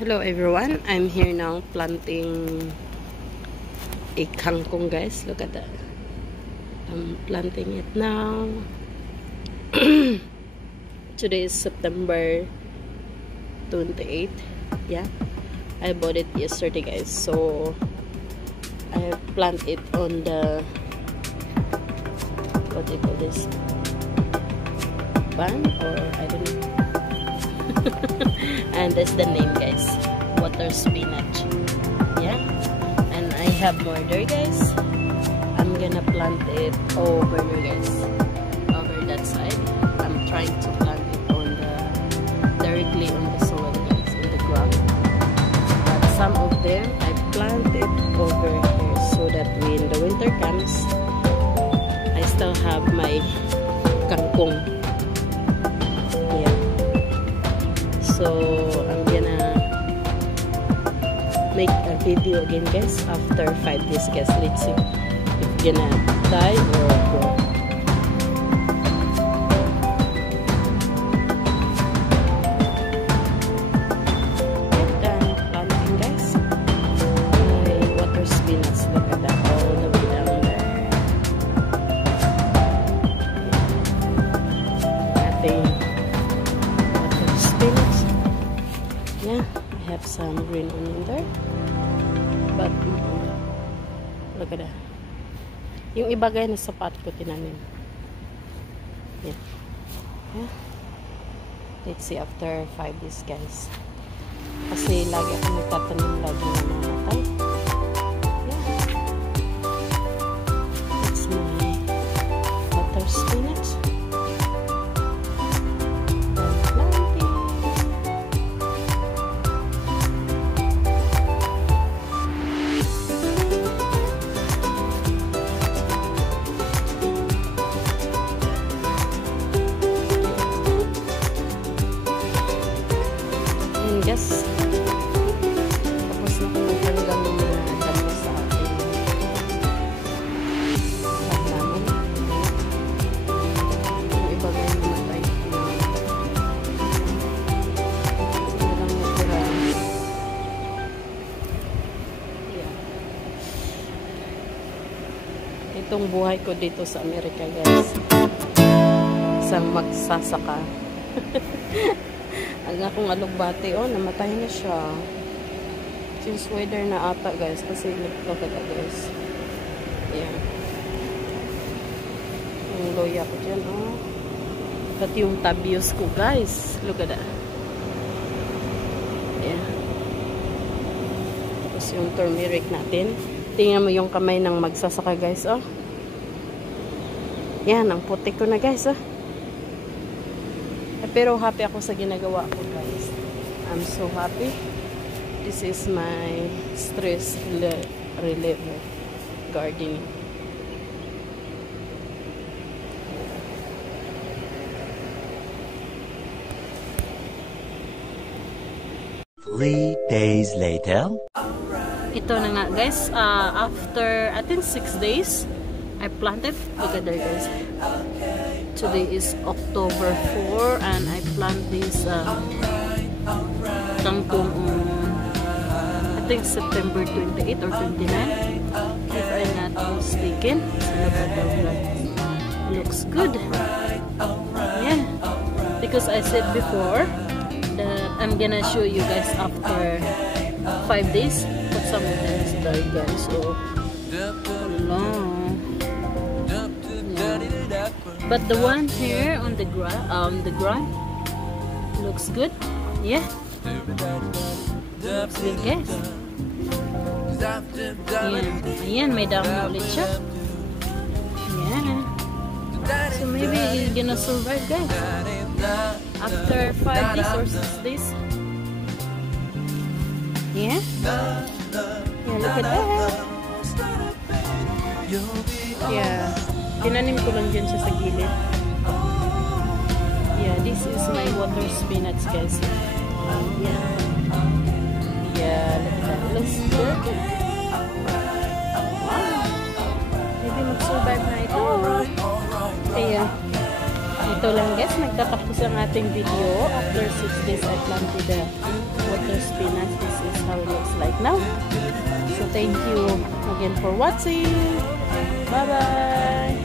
Hello everyone, I'm here now planting a kangkong, guys. Look at that. I'm planting it now. Today is September 28th. Yeah, I bought it yesterday, guys. So I plant it on the, what do you call this, ban, or I don't know. And that's the name, guys, water spinach. Yeah, and I have more there, guys. I'm gonna plant it over there, guys, over that side. I'm trying to plant it on the directly on the soil, guys, in the ground. But some of them I plant it over here so that when the winter comes, I still have my kangkong. So I'm gonna make a video again, guys, after 5 days, guys. Let's see if it's gonna die or grow. Done planting, guys. My water spinach. Look at that, all the way down there. Ating water spinach. Yeah, I have some green onion there, but look at that. Yung iba, guys, na sapat ko tinanim. Yeah. Yeah. Let's see after 5 days, guys. Kasi lagi ako nagtatanim lagi ng namatay. Yeah. That's my water spinach. Yes. Tapos na kung hanggang ng mga damo sa ating paglaman. Yung iba ganyan namatay. Walang natira. Yeah. Itong buhay ko dito sa Amerika, guys. Isang magsasaka. Ang akong alugbati, oh, namatay na siya. Since weather na ata, guys, kasi look at that, guys. Yeah. Yung loya ko dyan, oh. Pati yung tabios ko, guys. Look at that. Yeah. Tapos yung turmeric natin. Tingnan mo yung kamay ng magsasaka, guys, oh. Yan, ang puti ko na, guys, oh. Pero happy ako sa ginagawa ko, guys. I'm so happy. This is my stress reliever gardening. Three days later. Ito na nga, guys. After, I think 6 days, I planted. Look at there, guys. Today is October 4 and I plant this kangkong on, I think September 28 or 29, if I'm not mistaken. So look at that. Looks good. Yeah, because I said before that I'm gonna show you guys after 5 days, but some of them is died, guys. So long. But the one here on the ground looks good. Yeah, looks good, guys. Ayan, may damo ulit siya. Yeah. So maybe it's gonna survive, guys. After 5 days or 6 days. Yeah. Yeah, look at that. Yeah. Tinanim ko lang dyan siya sa gilid. Yeah, this is my water spinach, guys. Yeah. Yeah, look at that. Looks good. Wow. Maybe mag-survive na ito. Kaya, dito lang guys, nagtatapos ang ating video. After 6 days, I planted the water spinach. This is how it looks like now. So thank you again for watching. Bye bye.